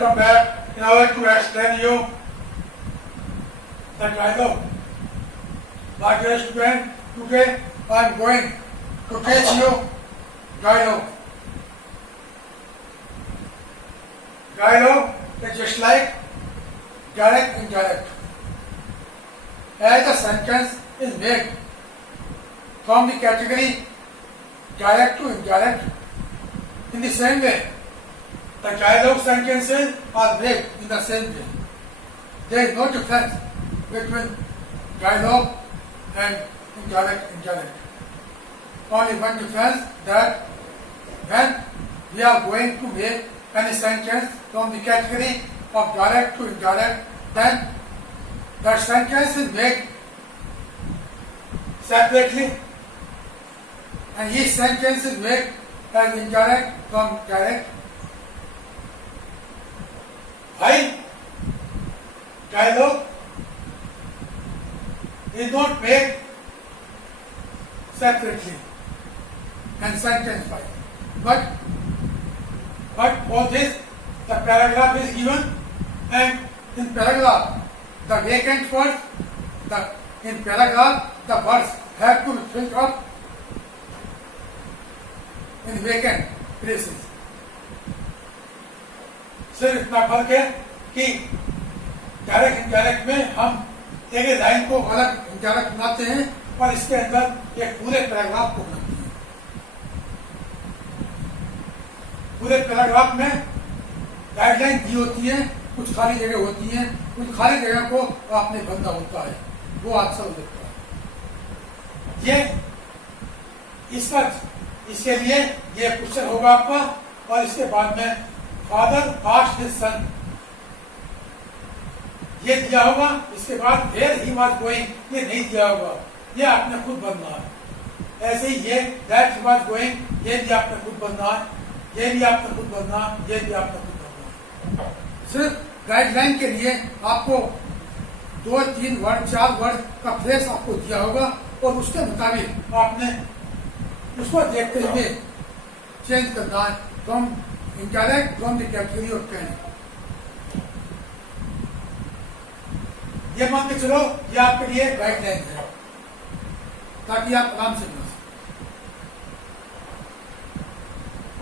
welcome back. In order to explain you the dialogue, my dear student, today I am going to teach you dialogue. Dialogue is just like direct indirect. As the sentence is made from the category direct to indirect, in the same way, the dialogue sentences are made in the same way. There is no difference between dialogue and indirect. Only one difference, that when we are going to make any sentence from the category of direct to indirect, then that sentence is made separately, and each sentence is made as indirect from direct. While dialogue is not made separately and sentence wise, but for this the paragraph is given, and in paragraph the vacant words, in paragraph the words have to be filled up in vacant places. सिर्फ इतना फर्क है कि direct indirect में हम एक line को अलग इनडायरेक्ट बनाते हैं और इसके अंदर एक पूरे पैराग्राफ को बनाते हैं। पूरे पैराग्राफ में गाइडलाइन दी होती है, कुछ खाली जगह होती है, कुछ खाली जगह को आपने भरना होता है, वो आंसर हो सकता है। इसके लिए ये क्वेश्चन होगा आपका, और इसके बाद में फादर आस्क्ड हिज सन, ये दिया होगा। इसके बाद वेयर ही वाज गोइंग, ये नहीं दिया होगा, ये आपने खुद बनना है। ऐसे ही ये दैट ही वाज गोइंग, ये भी आपने खुद बनना है, ये भी आपने खुद बनना है, ये भी आपने खुद बनना है। सिर्फ गाइडलाइन के लिए आपको 2, 3 वर्ड, 4 वर्ड का फ्रेज आपको दिया होगा, और उसके मुताबिक आपने उसको देखते हुए चेंज करना है from indirect from the category of can. ये मान के चलो, ये आपके लिए गाइडलाइन है ताकि आप आराम से बना सकें।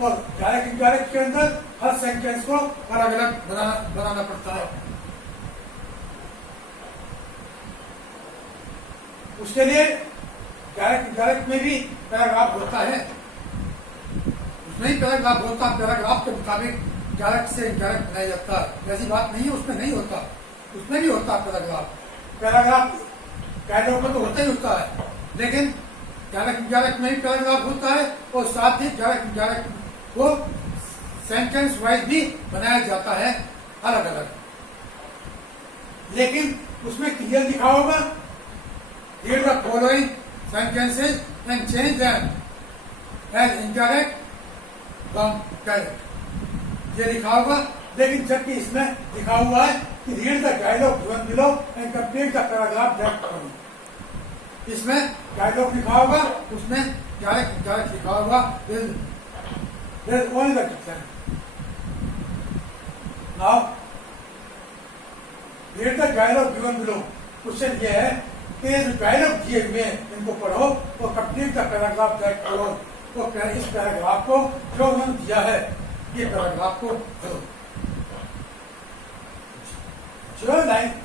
और डायरेक्ट इनडायरेक्ट के अंदर हर सेंटेंस को अलग अलग बनाना पड़ता है। उसके लिए डायरेक्ट इनडायरेक्ट में भी पैराग्राफ होता है, उसमें ही पैराग्राफ होता है, पैराग्राफ के मुताबिक डायरेक्ट से इनडायरेक्ट बनाया जाता है। ऐसी बात नहीं है उसमें नहीं होता, उसमें भी होता है पैराग्राफ डायलॉग में तो होता ही होता है, लेकिन डायरेक्ट इनडायरेक्ट में भी पैराग्राफ होता है, और साथ ही डायरेक्ट इनडायरेक्ट को सेंटेंस वाइज भी बनाया जाता है अलग अलग। लेकिन उसमें क्लियर लिखा होगा, read the following sentences and change them as indirect from direct, ये लिखा होगा। लेकिन जबकि इसमें लिखा हुआ है कि read the dialogue given below and complete the paragraph that follow, इसमें डायलॉग लिखा होगा, उसमें डायरेक्ट लिखा होगा। there is only the difference. Now read the dialogue given below. Question ये है कि जो डायलॉग दिए हुए इनको पढ़ो और कंप्लीट द पैराग्राफ दैट करो, तो इस पैराग्राफ को जो उन्होंने दिया है, ये पैराग्राफ को भरो।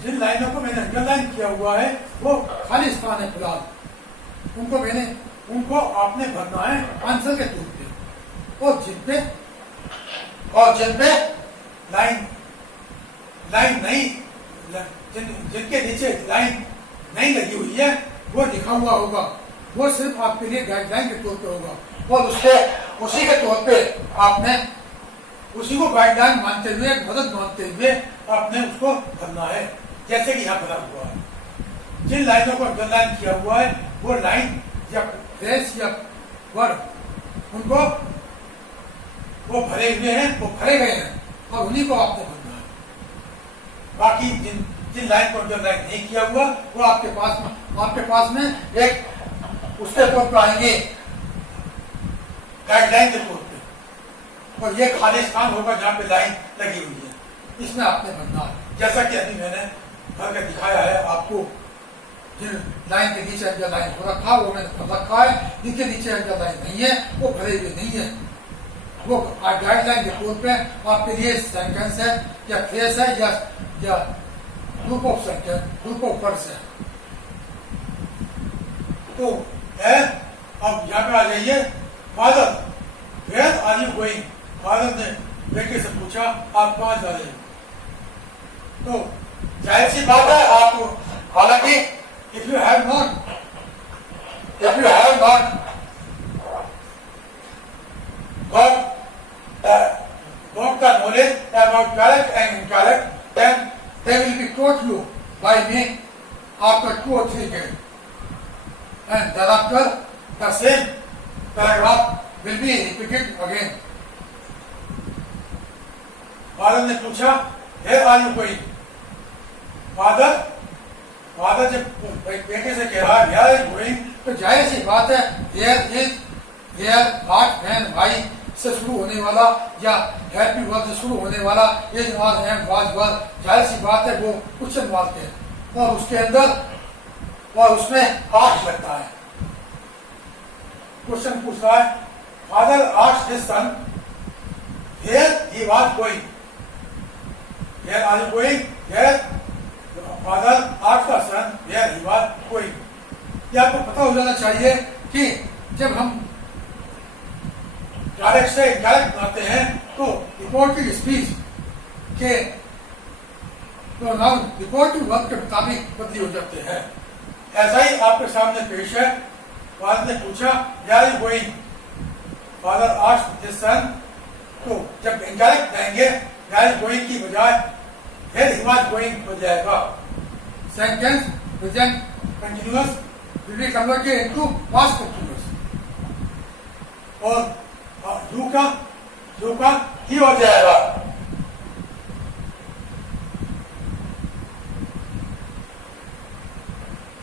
जिन लाइनों को मैंने अंडरलाइन किया हुआ है वो खाली स्थान है फिलहाल, उनको आपने भरना है आंसर के तौर पे, और जिन पे लाइन नहीं, जिनके नीचे लाइन नहीं लगी हुई है, वो लिखा हुआ होगा, वो सिर्फ आपके लिए गाइडलाइन के तौर पे होगा, और उसी के तौर पे आपने उसी को गाइडलाइन मानते हुए, मदद मानते हुए आपने उसको भरना है, जैसे कि यहाँ भरा हुआ है। जिन लाइनों को अंडरलाइन किया हुआ है वो लाइन या फ्रेज या वर्ड, उनको वो भरे हुए हैं, वो भरे गए हैं, और उन्हीं को आपने भरना है। बाकी जिन लाइन को अंडरलाइन नहीं किया हुआ, वो आपके पास में एक उसके तौर पर आएंगे, गाइडलाइन के तौर पे, और ये खाली स्थान होगा जहाँ पे लाइन लगी हुई है। इसमें आपने बनना है। जैसा कि अभी मैंने करके दिखाया है आपको, जिन लाइन के नीचे अंडरलाइन हो रखा वो मैंने कर रखा है, जिनके नीचे अंडरलाइन नहीं है वो भरे हुए नहीं है। वो गाइडलाइन के तौर पे आपके लिए सेंटेंस है या फ्रेज है या group of sentence, group of words है। तो है, अब यहाँ पे आ जाइए। Father, where are you going? Father ने बेटे से पूछा आप कहाँ जा रहे हो? तो जाहिर सी बात है आपको, हालांकि if you have not got the knowledge about correct and incorrect, then they will be taught you by me after 2 or 3 days. And thereafter, the same paragraph will be repeated again. Father ने पूछा, Where are you going? Father जब बेटे से कह रहा है Where are you going, तो जाहिर सी बात है Where not when why से शुरू होने वाला या हैप्पी वर्ड से शुरू होने वाला इज और एम वाज वर्ड, जाहिर सी बात है वो क्वेश्चन मार्क है और उसके अंदर और उसमें आस्क लगता है। क्वेश्चन पूछ रहा है, father asked his son where he was going, where are you going, where father asked the son where he was going. ये आपको पता हो जाना चाहिए कि जब हम डायरेक्ट से इनडायरेक्ट बनाते हैं तो रिपोर्टिंग स्पीच के प्रोनाउन रिपोर्टिंग वर्ब के मुताबिक बदली हो जाते हैं। ऐसा ही आपके सामने पेश है। फादर ने पूछा where are you going, father asked his son, तो जब इनडायरेक्ट देंगे वेयर आर यू गोइंग की बजाय वेयर ही वाज गोइंग हो जाएगा। Sentence present continuous will be converted into past continuous और यू का ही हो जाएगा।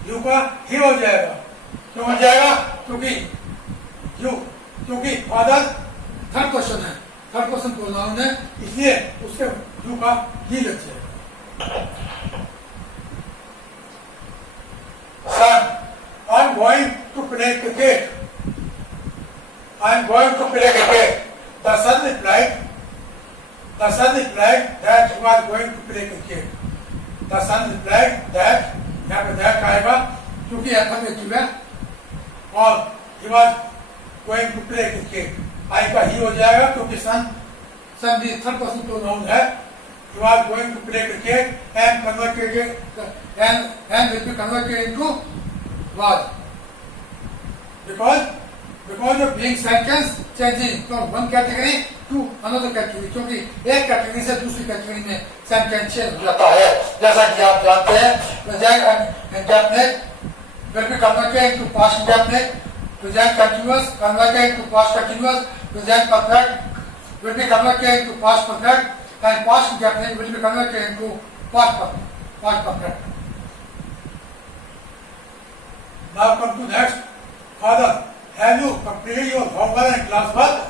यू का ही हो जाएगा। क्यों हो जाएगा? क्योंकि फादर थर्ड पर्सन है, थर्ड पर्सन प्रोनाउन है, इसलिए उसके यू का ही लग जाएगा। Son, I am going to play cricket, I am going to play cricket. The son replied that he was going to play cricket. The son replied that, यहाँ पे that आएगा क्योंकि affirmative है और he was going to play cricket. I का ही हो जाएगा क्योंकि son भी third person pronoun है। He was going to play cricket and will be converted into was because of being sentence changing from one category to another category, क्योंकि एक category से दूसरी कैटेगरी में सेंटेंस चेंज हो जाता है। जैसा कि आप जानते हैं present indefinite will be converted into past indefinite, present continuous converted into past continuous, present perfect will be converted into past perfect, and past indefinite will be converted into past perfect. Now come to next. Father, have you completed your homework and class work?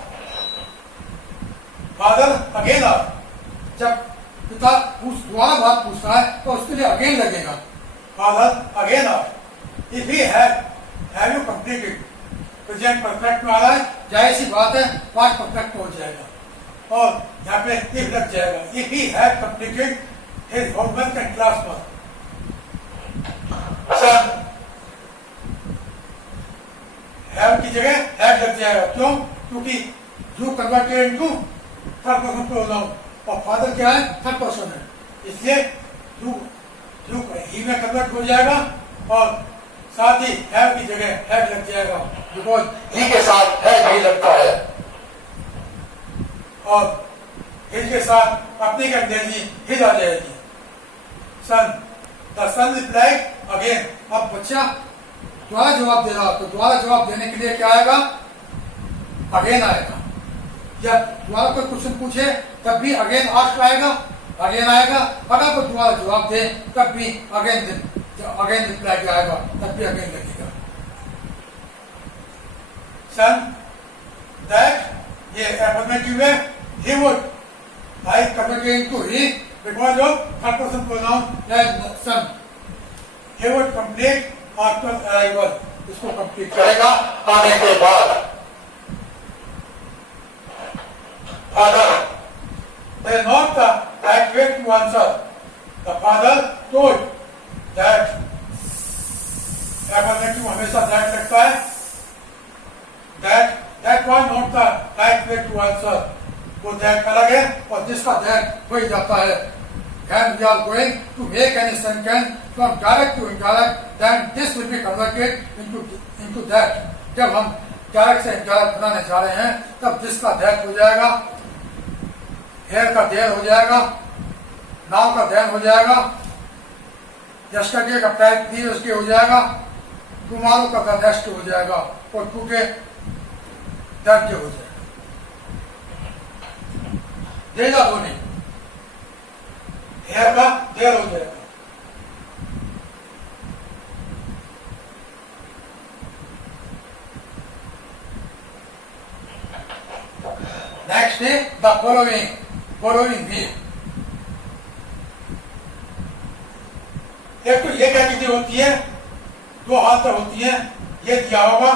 Father again asked. जब पिता दोबारा बात पूछता है तो उसके लिए again लगेगा। Father again asked. If he have you completed? Present perfect में आ रहा है, जाहिर सी बात है पास्ट परफेक्ट हो जाएगा और यहाँ पे if लग जाएगा। If he had completed his homework and class work. Have की जगह हैव लग जाएगा। क्यों? क्योंकि you converted into third person pronoun और फादर क्या है? थर्ड पर्सन है, इसलिए यू ही में कन्वर्ट हो जाएगा और साथ ही हैव की जगह हैव लग जाएगा बिकॉज ही के साथ हैव ही लगता है और हिज के साथ अपनी की अंग्रेजी हिज आ जाएगी। सन, द सन रिप्लाइड अगेन। अब बच्चा द्वारा जवाब दे रहा तो द्वारा जवाब देने के लिए क्या आएगा? अगेन आएगा। जब द्वारा कोई क्वेश्चन पूछे तब भी अगेन आस्क आएगा, अगेन आएगा। अगर कोई द्वारा जवाब दे तब भी अगेन रिप्लाई आएगा, तब भी अगेन लगेगा। सन, दैट ये अफर्मेटिव है। He would, I converted into he because of third person pronoun as son. He would complete after arrival. इसको कंप्लीट करेगा आने के बाद. Father, that is not the right way to answer. The father told that affirmative हमेशा that लगता है. That was not the right way to answer. वो that अलग है और जिसका that हो ही जाता है. And we are going to make any sentence from direct to indirect, then this will be converted into that. जब हम direct से indirect बनाने जा रहे हैं, तब जिसका that हो जाएगा, here का there हो जाएगा, now का then हो जाएगा, yesterday का previous के हो जाएगा, tomorrow का the next हो जाएगा, और today that के हो जाएगा. देगा वो नहीं. here का there हो जाएगा. Next day, the following week. एक तो ये कैटेगरी होती है, दो हालत होती है. ये दिया होगा,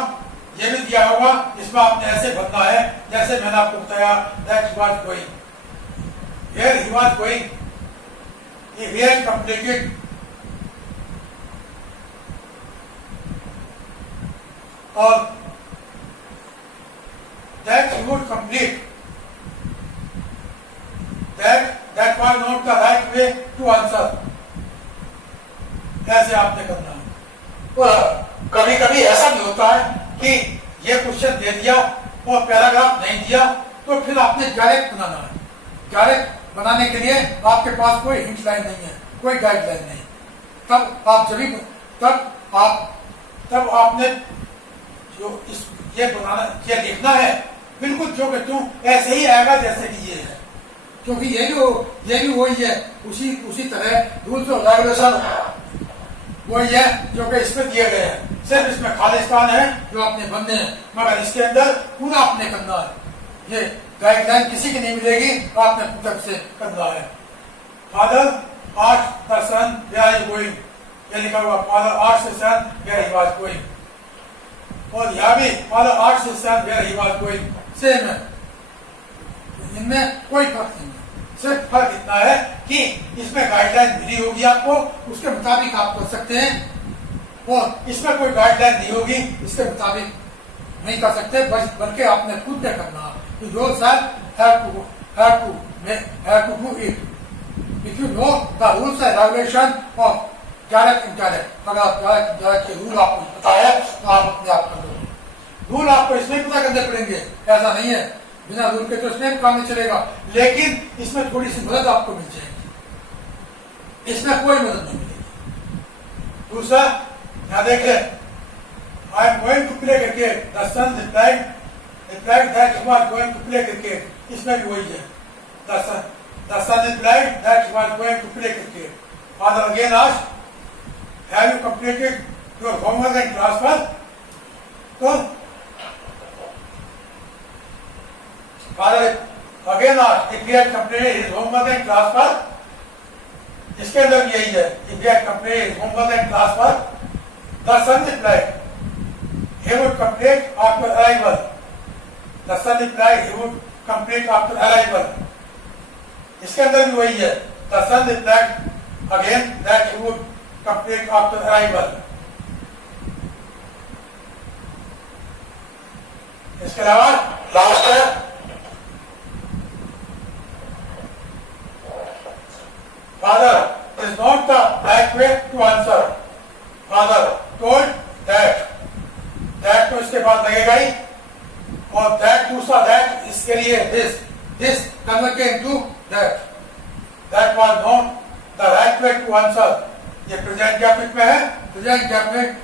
ये भी दिया होगा. इसमें आपने ऐसे बनना है जैसे मैंने आपको बताया. That he was going, where he was going, he had completed. और that he would complete. That was not the right way to answer. ऐसे आपने करना है. कभी कभी ऐसा भी होता है कि ये क्वेश्चन दे दिया और पैराग्राफ नहीं दिया, तो फिर आपने डायरेक्ट बनाना है. डायरेक्ट बनाने के लिए आपके पास कोई हिंट लाइन नहीं है, कोई गाइडलाइन नहीं. तब आपने जो ये बनाना, ये लिखना है बिल्कुल जो कि तुम ऐसे ही आएगा जैसे कि ये है. क्योंकि ये भी वही है, उसी तरह रूल्स और रेगुलेशन वही है जो कि इसमें दिए गए हैं. सिर्फ इसमें खालिस्तान है जो आपने बनने हैं, मगर इसके अंदर पूरा आपने करना है. ये गाइडलाइन किसी की नहीं मिलेगी, आपने पुस्तक से करना है. Father asked the son where are you going. ये लिखा हुआ father asked the son where he was going. और यहाँ भी father asked the son where he was going. Same है, इनमें कोई फर्क नहीं है. सिर्फ फर्क इतना है कि इसमें गाइडलाइन मिली होगी आपको, उसके मुताबिक आप कर सकते हैं, और इसमें कोई गाइडलाइन नहीं होगी, इसके मुताबिक नहीं कर सकते. बल्कि आपने खुद क्या करना. You yourself have to do it. If you know the rules and regulation of direct indirect, अगर आप direct indirect के रूल आपको पता है तो आप अपने आप कर दो. रूल आपको इसमें पता करने पड़ेंगे, ऐसा नहीं है बिना रूल के तो इसमें काम नहीं चलेगा. लेकिन इसमें थोड़ी सी मदद आपको मिल जाएगी, इसमें कोई मदद नहीं मिलेगी. दूसरा यहाँ देखें, I am going to play cricket. The son replied that he was going to play cricket. इसमें भी वही है. The son replied that he was going to play cricket. Father again asked, have you completed your homework and class work? तो Father again asked if he had completed his homework and class work. इसके अंदर यही है, if he had completed his homework and class work. The son replied he would complete after arrival. The son replied he would complete after arrival. इसके अंदर भी वही है. The son replied again that he would complete after arrival. इसके अलावा last है Father is not the right way to answer. Father told that. That तो इसके बाद लगेगा ही, और that दूसरा that इसके लिए this converted into that. That was not the right way to answer. ये present definite में है. Present definite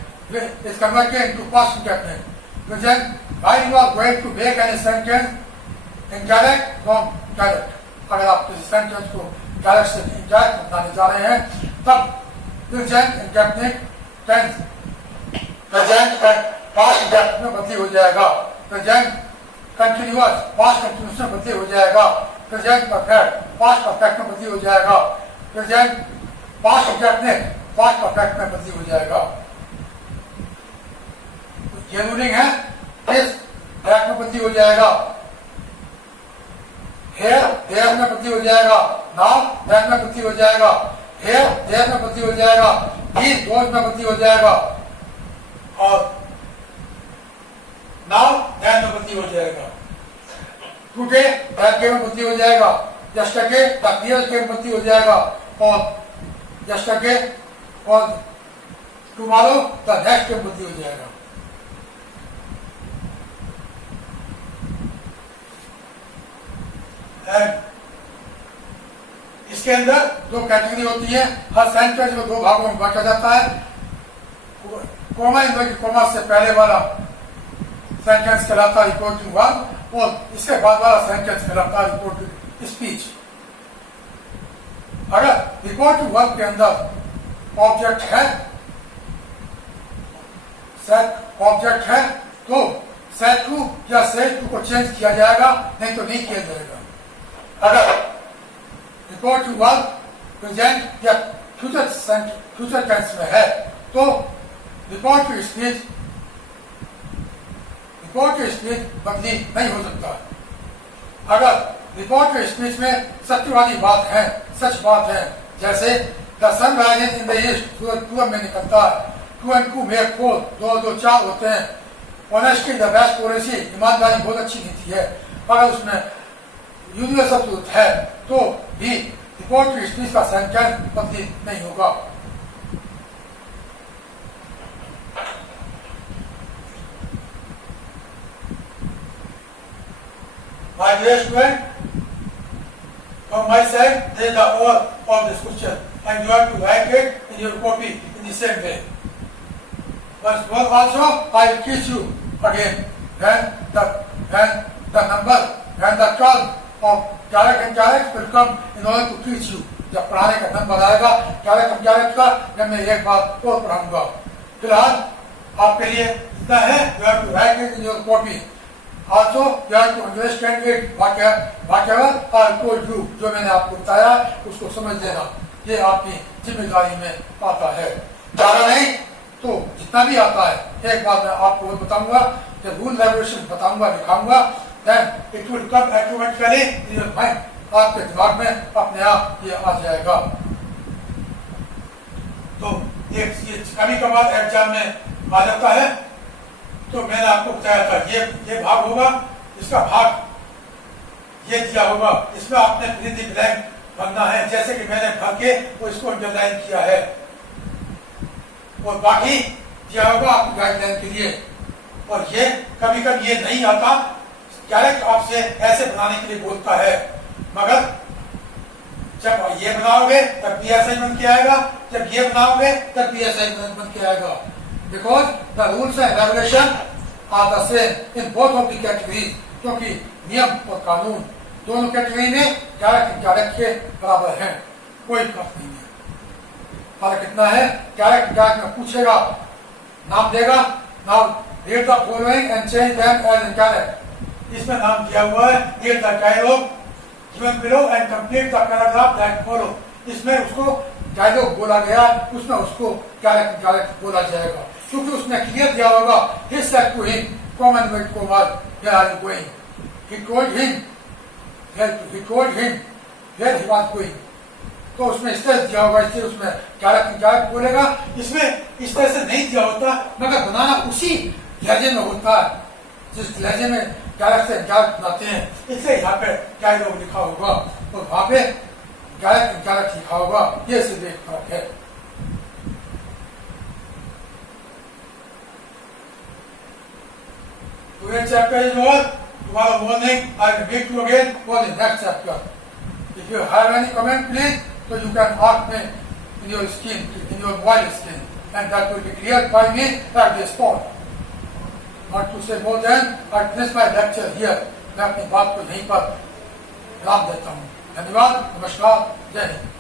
is converted into past indefinite. Present while you are going to make any sentence indirect from direct. अगर आप किसी sentence को direct से indirect बताने जा रहे हैं, तब present indefinite tense present past indefinite में बदली हो जाएगा. प्रेजेंट कंटिन्यूअस पास्ट कंटिन्यूअस में बदली हो जाएगा. प्रेजेंट परफेक्ट पास्ट परफेक्ट में बदली हो जाएगा। प्रेजेंट पास्ट ऑब्जेक्ट ने पास्ट परफेक्ट में बदली हो जाएगा। ये रूलिंग है, इस दैट में बदली हो जाएगा। हेयर देयर में बदली हो जाएगा। नाउ दैट में बदली हो जाएगा। हेयर देयर में बदली हो जाएगा। दीज दोज में बदली हो जाएगा। और नाउ दैट में बदली हो जाएगा। टुडे दैट के में बदली हो जाएगा। यस्टरडे द प्रीवियस के में बदली हो जाएगा। और यस्टरडे और टुमारो द नेक्स्ट के में बदली हो जाएगा। इसके अंदर दो कैटेगरी होती है। हर सेंटेंस में दो भागों में बांटा जाता है। कोमा इन्वर्टेड कोमा से पहले वाला सेंटेंस कहलाता है रिपोर्टिंग वर्ब और इसके बाद वाला सेंटेंस कहलाता है रिपोर्टिंग स्पीच। अगर रिपोर्टिंग वर्ब के अंदर ऑब्जेक्ट है, सेट ऑब्जेक्ट है, तो सेट टू या सेट टू को चेंज किया जाएगा, नहीं तो नहीं किया जाएगा। अगर रिपोर्टिंग वर्ब प्रेजेंट या फ्यूचर टेंस में है तो रिपोर्टिंग स्पीच बदली नहीं हो सकता। अगर रिपोर्टिंग स्पीच में सत्य वाली बात है, सच बात है, जैसे the sun rises in the east, सूरज पूरब में निकलता है। 2 and 2 मेक 4, 2 और 2 4 होते हैं। ऑनेस्टी द बेस्ट पॉलिसी, ईमानदारी बहुत अच्छी नीति है। अगर उसमें यूनिवर्सल ट्रूथ है तो भी रिपोर्टिंग स्पीच का सेंटेंस बदली नहीं होगा। My dear student, from my side, this is the all of this question, and you have to write it in your copy in the same way. Once more also, I will teach you again when the number, when the term of direct and indirect will come in order to teach you. जब पढ़ाने का number आएगा direct indirect का, जब मैं एक बात और पढ़ाऊंगा। फिलहाल आपके लिए इतना है, you have to write it in your copy. Also, you have to understand it, whatever I told you, जो मैंने आपको बताया उसको समझ लेना, ये आपकी जिम्मेदारी में आता है। ज्यादा नहीं तो जितना भी आता है, एक बार मैं आपको बताऊंगा, जब रूल रेगुलेशन बताऊंगा, दिखाऊंगा, then it will come automatically in your mind, आपके दिमाग में अपने आप ये आ जाएगा। तो ये कभी कभार एग्जाम में आ जाता है, तो मैंने आपको बताया था ये भाग होगा, इसका भाग ये दिया होगा, इसमें आपने फिल इन द ब्लैंक भरना है, जैसे कि मैंने भर के वो इसको अंडरलाइन किया है, और बाकी दिया होगा आपकी गाइडलाइन के लिए। और ये कभी कभी ये नहीं आता, डायरेक्ट आपसे ऐसे बनाने के लिए बोलता है, मगर जब ये बनाओगे तब भी ऐसा ही बन के आएगा, जब ये बनाओगे तब भी ऐसा ही बन के आएगा। Because the rules and regulation are the same in both of the categories, क्योंकि नियम और कानून दोनों कैटेगरी में डायरेक्ट इनडायरेक्ट के बराबर हैं, कोई फर्क नहीं है। फर्क कितना है, डायरेक्ट इनडायरेक्ट में पूछेगा, नाम देगा, now read the following and change them as indirect, इसमें नाम दिया हुआ है, read the dialogue given below and complete the paragraph that follow, इसमें उसको डायलॉग बोला गया, उसमें उसको डायरेक्ट बोला जाएगा, क्योंकि उसने क्लियर दिया होगा। He said to him, come and wait, Kumar, where are you going? He told him where he was going. तो उसमें इस तरह दिया होगा, इसलिए उसमें डायरेक्ट बोलेगा। इसमें इस तरह से नहीं दिया होता, मगर बनाना उसी लहजे में होता है जिस लहजे में डायरेक्ट से डायरेक्ट बनाते हैं, इसलिए यहाँ पे डायलॉग लिखा होगा और वहां पे डायरेक्ट लिखा होगा, ये सिर्फ एक फर्क है। Today's chapter is over. Tomorrow morning I will meet you again for the next chapter. If you have any comment, please, so you can ask me in your screen, in your mobile screen, and that will be cleared by me at the spot. Not to say more than I finish my lecture here. मैं अपनी बात को यहीं पर विराम देता हूँ। धन्यवाद, नमस्कार, जय हिंद।